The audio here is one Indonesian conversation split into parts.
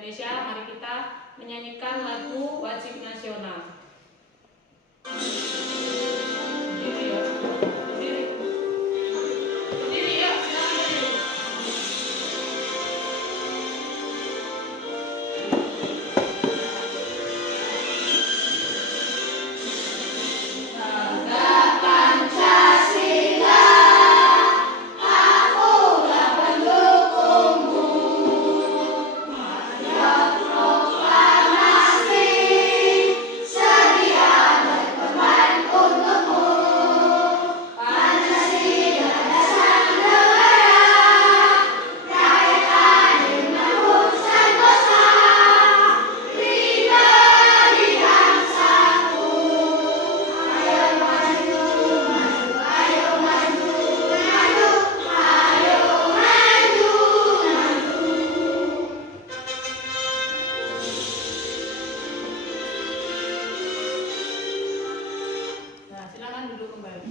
Indonesia, mari kita menyanyikan lagu wajib nasional. Berdiri ya, berdiri. Berdiri ya, silakan berdiri.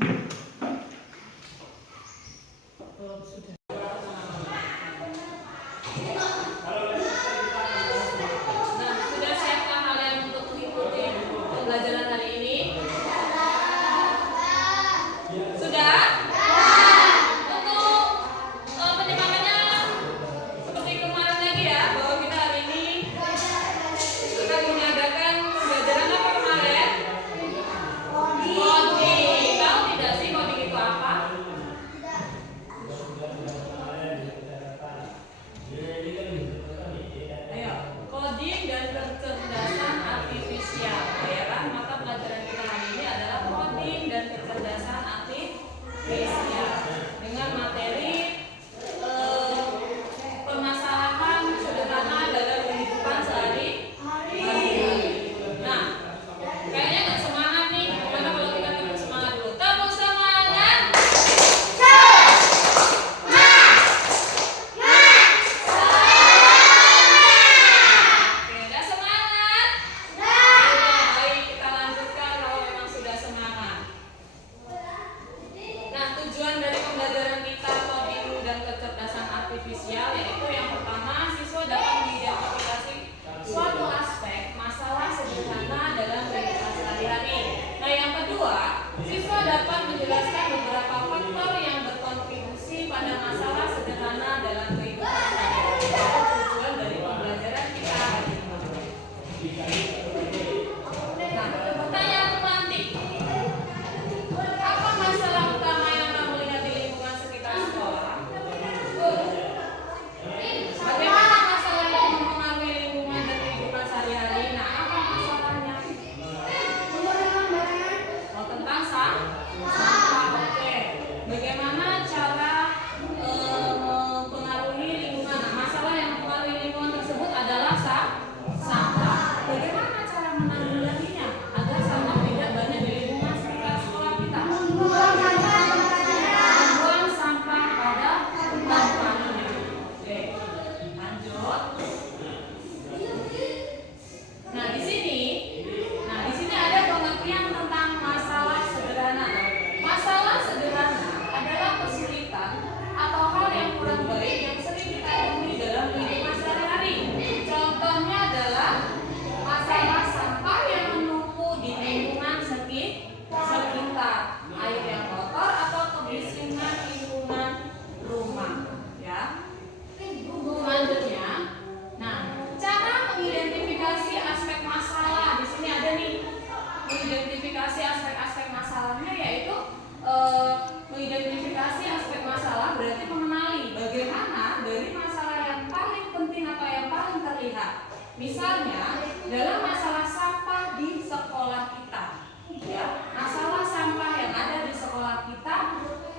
Misalnya dalam masalah sampah di sekolah kita, ya, masalah sampah yang ada di sekolah kita,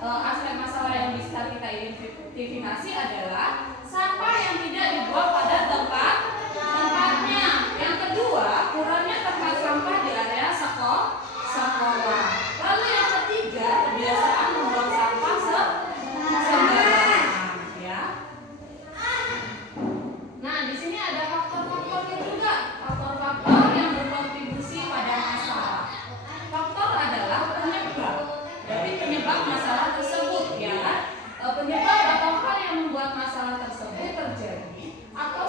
aspek masalah yang bisa kita identifikasi adalah sampah yang tidak dibuang pada tempatnya. Yang kedua, kurangnya tempat sampah di area sekolah. Lalu yang ketiga, kebiasaan membuang sampah sembarangan, ya. Nah, di sini ada faktor-faktornya juga, faktor-faktor yang berkontribusi pada masalah. Faktor adalah penyebab, berarti penyebab masalah tersebut, ya. Penyebab atau hal yang membuat masalah tersebut terjadi atau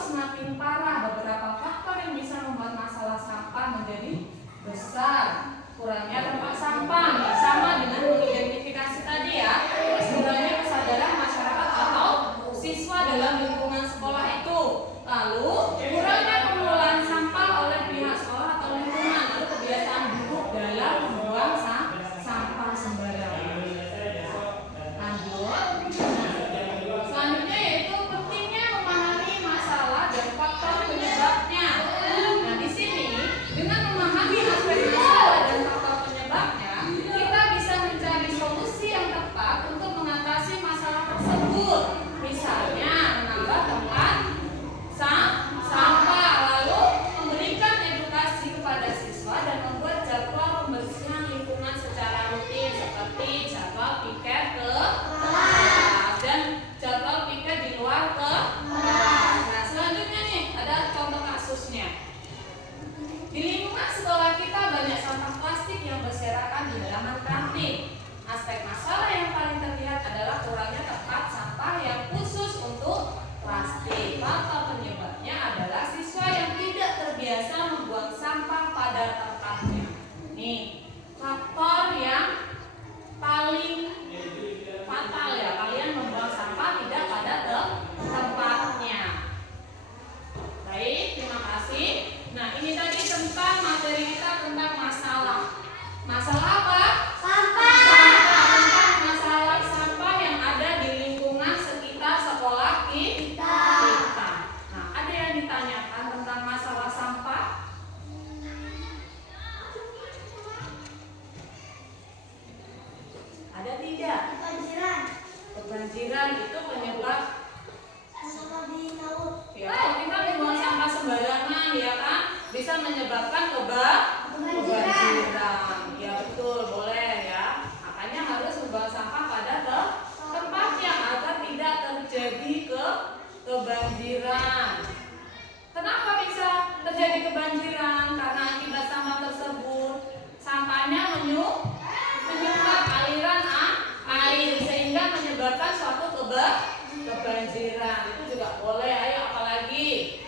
biasa membuang sampah pada tempatnya. Nih, faktor yang paling fatal ya, kalian membuang sampah tidak pada tempatnya. Baik, terima kasih. Nah, ini tadi tentang materi kita tentang masalah. Masalah apa? Sampah. Tentang masalah sampah yang ada di lingkungan sekitar sekolah kita. Nah, ada yang ditanyakan tentang masalah sampah? Ada tidak? Kebanjiran. Kebanjiran itu penyebab Sampah di laut. ya, kalau kita membuang sampah sembarangan ya kan bisa menyebabkan kebanjiran. Ya betul, boleh ya. Makanya harus membuang sampah pada tempatnya agar tidak terjadi kebanjiran. Kenapa bisa terjadi kebanjiran? Karena akibat sampah tersebut sampahnya menyumbat aliran air sehingga menyebabkan suatu kebanjiran. Itu juga boleh. Ayo apalagi?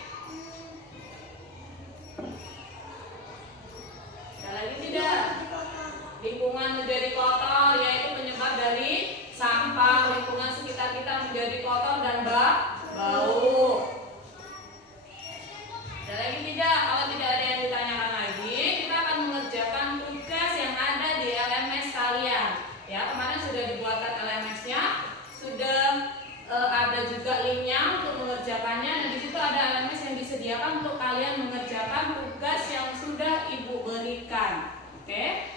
Ada lagi tidak? Lingkungan menjadi kotor yaitu penyebab dari sampah. Lingkungan sekitar kita menjadi kotor dan bau. Ada lagi tidak? Kalau tidak ada yang ditanyakan lagi, kita akan mengerjakan tugas yang ada di LMS kalian. Ya, kemarin sudah dibuatkan LMS-nya, sudah ada juga linknya untuk mengerjakannya. Dan di situ ada LMS yang disediakan untuk kalian mengerjakan tugas yang sudah ibu berikan. Oke?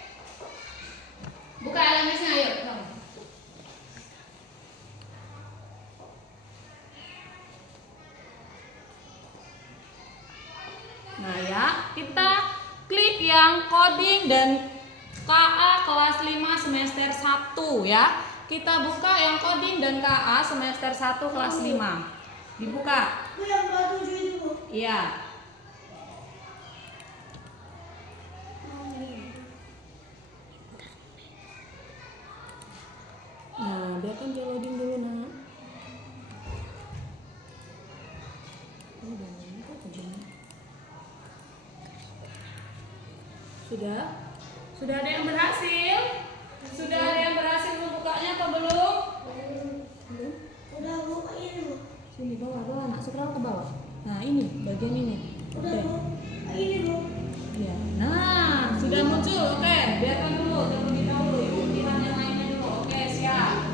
Buka LMS-nya, ayo. Nah ya, kita klik yang coding dan KA kelas 5 semester 1 ya. Kita buka yang coding dan KA semester 1 kelas 5. Dibuka. Bu, yang 27 itu, Bu. Iya. Nah, biarkan dia loading dulu, Nak. Sudah? Sudah ada yang berhasil? Sudah ada yang berhasil membukanya atau belum? Belum? Udah, Bu. Ini, Bu. Sini bawah, nak scroll ke bawah. Nah, ini bagian ini. Udah, Oke. Bu. Ini, Bu. Ya. Nah, sudah muncul. Oke, biarkan dulu terlebih dahulu. Ibu lihat yang lainnya dulu. Oke, siap.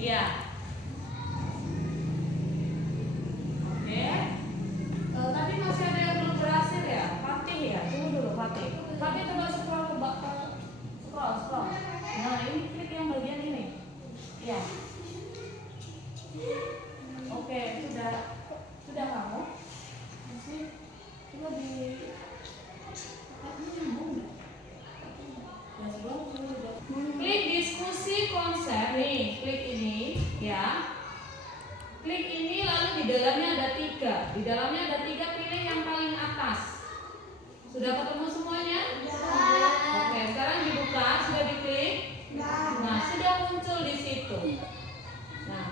Iya. Oke. Tadi masih ada yang belum berhasil ya? Fatih ya? Tunggu dulu, Fatih. Fatih coba scroll ke bawah. Scroll. Nah, ini klik yang bagian ini. Ya. Oke, sudah kamu? Masih coba di klik diskusi konsep nih, klik ini ya. Klik ini lalu di dalamnya ada 3. Di dalamnya ada 3, pilih yang paling atas. Sudah ketemu semuanya? Oke, sekarang dibuka, sudah diklik. Nah, sudah muncul di situ. Nah,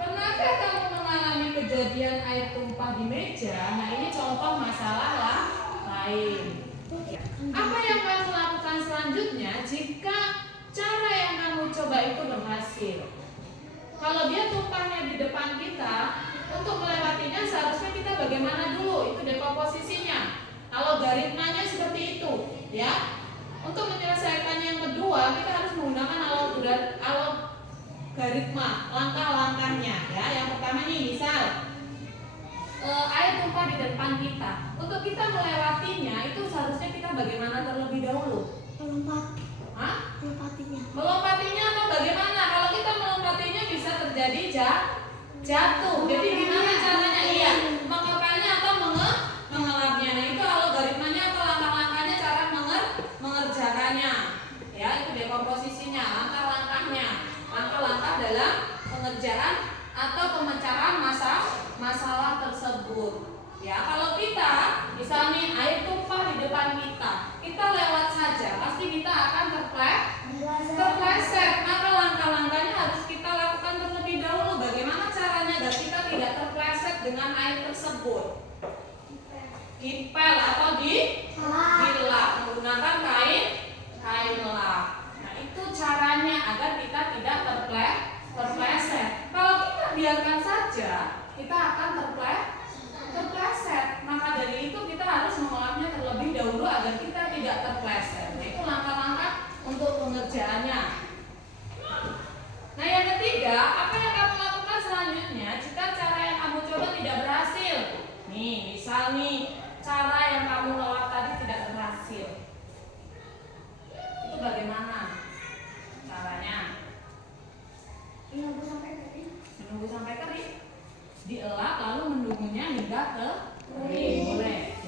pernahkah kamu mengalami kejadian air tumpah di meja? Nah, ini contoh masalah lain. Apa yang kamu lakukan selanjutnya jika cara yang kamu coba itu berhasil? Kalau dia tumpahnya di depan kita, untuk melewatinya seharusnya kita bagaimana dulu? Itu dekomposisinya. Algoritmanya seperti itu, ya. Untuk menyelesaikannya yang kedua, kita harus menggunakan algoritma, langkah-langkahnya, ya. Yang pertama nih, misal air tumpah di depan kita. Untuk kita melewatinya, itu seharusnya kita bagaimana terlebih dahulu? Melompatinya atau bagaimana? Kalau kita melompatinya bisa terjadi jatuh. Jadi gimana caranya? Iya, mengekalnya atau mengelapnya. Nah, itu algoritmanya atau langkah-langkahnya cara mengerjakannya. Ya, itu dekomposisinya, langkah-langkahnya. Langkah-langkah dalam pengerjaan atau pemecahan masalah tersebut. Ya, kalau kita misalnya air tumpah di depan kita lewat saja, pasti kita akan terpleset. Maka langkah-langkahnya harus kita lakukan terlebih dahulu. Bagaimana caranya agar dengan air tersebut? Dipel atau dilap menggunakan kain lap. Nah, itu caranya agar kita tidak terpleset. Kalau kita biarkan saja, kita akan terpleset. Maka dari itu kita harus mengolahnya terlebih dahulu agar kita tidak terpleset. Nah, itu langkah-langkah untuk pengerjaannya. Nah, yang ketiga, apa yang kamu lakukan selanjutnya jika cara yang kamu coba tidak berhasil? Nih, misal nih, cara yang kamu olah tadi tidak berhasil. Itu bagaimana caranya? Menunggu sampai kering. Menunggu sampai kering. Dielap lalu menunggunya hingga kering.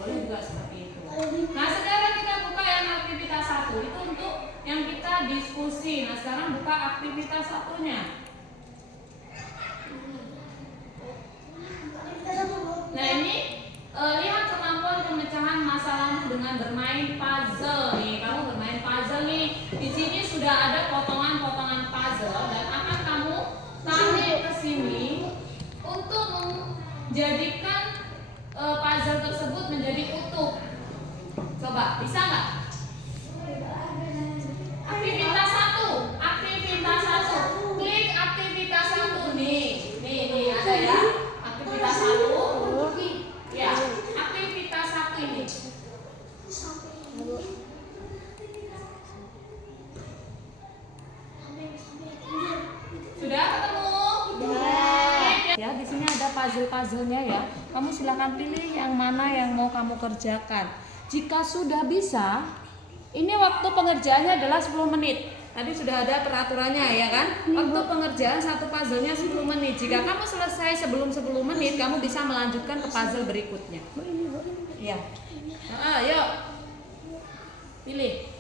Boleh juga seperti itu. Nah, sekarang kita buka yang aktivitas 1. Itu untuk yang kita diskusi. Nah, sekarang buka aktivitas 1-nya. Nah, ini lihat kemampuan pemecahan masalahmu dengan bermain puzzle nih. Kamu bermain puzzle nih. Di sini sudah ada potongan-potongan puzzle dan akan kamu tarik ke sini untuk menjadikan puzzle tersebut menjadi utuh. Coba, bisa nggak? Aktivitas 1. Aktivitas 1. Klik aktivitas 1 nih. Nih ada ya. Aktivitas 1. Ya, aktivitas 1 ini. Sudah ketemu? Ya, di sini ada puzzle-puzzlenya ya. Kamu silahkan pilih yang mana yang mau kamu kerjakan. Jika sudah bisa, ini waktu pengerjaannya adalah 10 menit. Tadi sudah ada peraturannya ya kan? Waktu pengerjaan satu puzzle-nya 10 menit. Jika kamu selesai sebelum 10 menit, kamu bisa melanjutkan ke puzzle berikutnya. Iya. Nah, yuk. Pilih.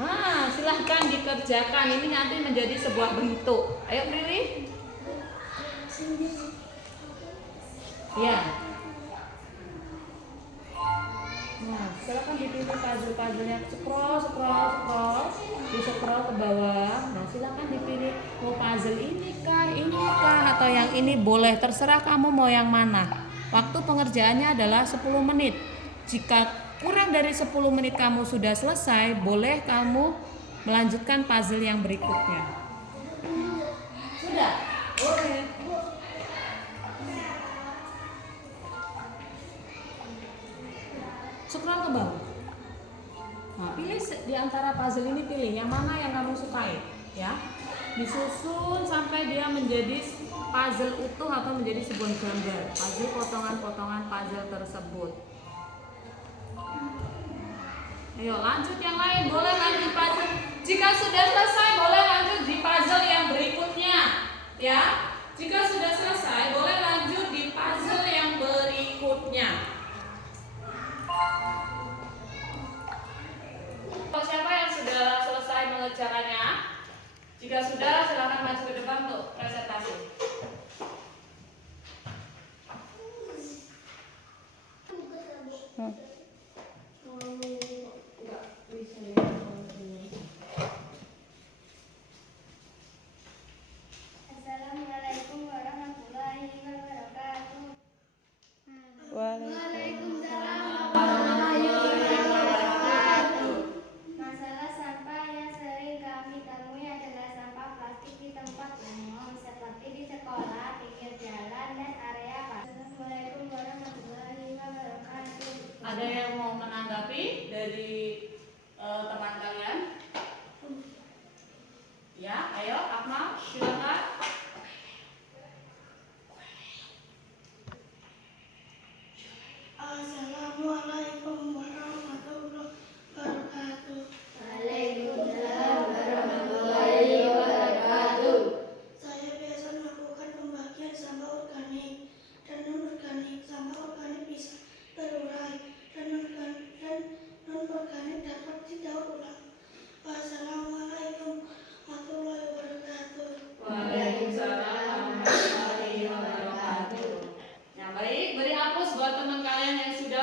Nah, silahkan dikerjakan. Ini nanti menjadi sebuah bentuk. Ayo pilih. Ya. Nah, silakan dipilih puzzle-puzzlenya. Scroll, di scroll ke bawah. Nah, silakan dipilih mau puzzle ini kah, atau yang ini boleh. Terserah kamu mau yang mana. Waktu pengerjaannya adalah 10 menit. Jika kurang dari 10 menit kamu sudah selesai, boleh kamu melanjutkan puzzle yang berikutnya. Sudah? Boleh. Scroll ke bawah. Nah, pilih di antara puzzle ini, pilih yang mana yang kamu sukai, ya. Disusun sampai dia menjadi puzzle utuh atau menjadi sebuah gambar. Puzzle potongan-potongan puzzle tersebut. Ayo lanjut yang lain, boleh lanjut puzzle. Jika sudah selesai, boleh lanjut di puzzle yang berikutnya, ya. Jika sudah selesai, boleh lanjut di puzzle yang berikutnya. Siapa yang sudah selesai mengerjakannya? Jika sudah, silakan maju ke depan untuk presentasi. Assalamualaikum warahmatullahi wabarakatuh. Waalaikumsalam. Masalah sampah yang sering kami temui adalah sampah plastik di tempat umum seperti di sekolah, pinggir jalan, dan area pasar. Assalamualaikum warahmatullahi wabarakatuh. Ada yang mau menanggapi dari teman kalian? Ya, ayo Akmal, silakan. Assalamualaikum warahmatullahi wabarakatuh. Waalaikumsalam warahmatullahi wabarakatuh. Saya biasa melakukan pembagian sampah organik dan non-organik. Sampah organik bisa terurai dan non-organik dapat didaur ulang. Wassalamualaikum warahmatullahi wabarakatuh. Waalaikumsalam warahmatullahi wabarakatuh. Nah, baik, beri aplaus buat teman kalian yang sudah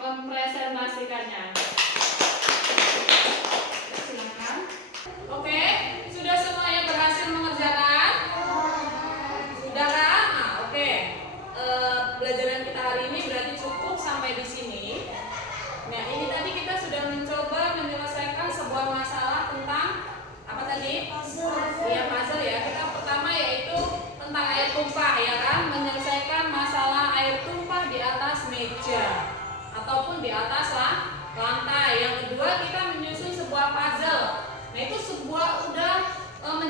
mempresentasikannya. Silakan. Oke, sudah selesai.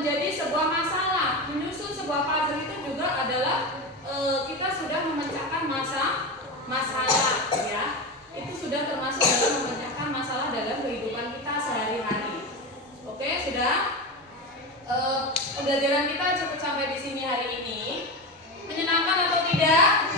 menjadi sebuah masalah. Menyusun sebuah puzzle itu juga adalah kita sudah memecahkan masalah, ya. Itu sudah termasuk dalam memecahkan masalah dalam kehidupan kita sehari-hari. Oke, sudah. Pembelajaran kita cukup sampai di sini hari ini. Menyenangkan atau tidak?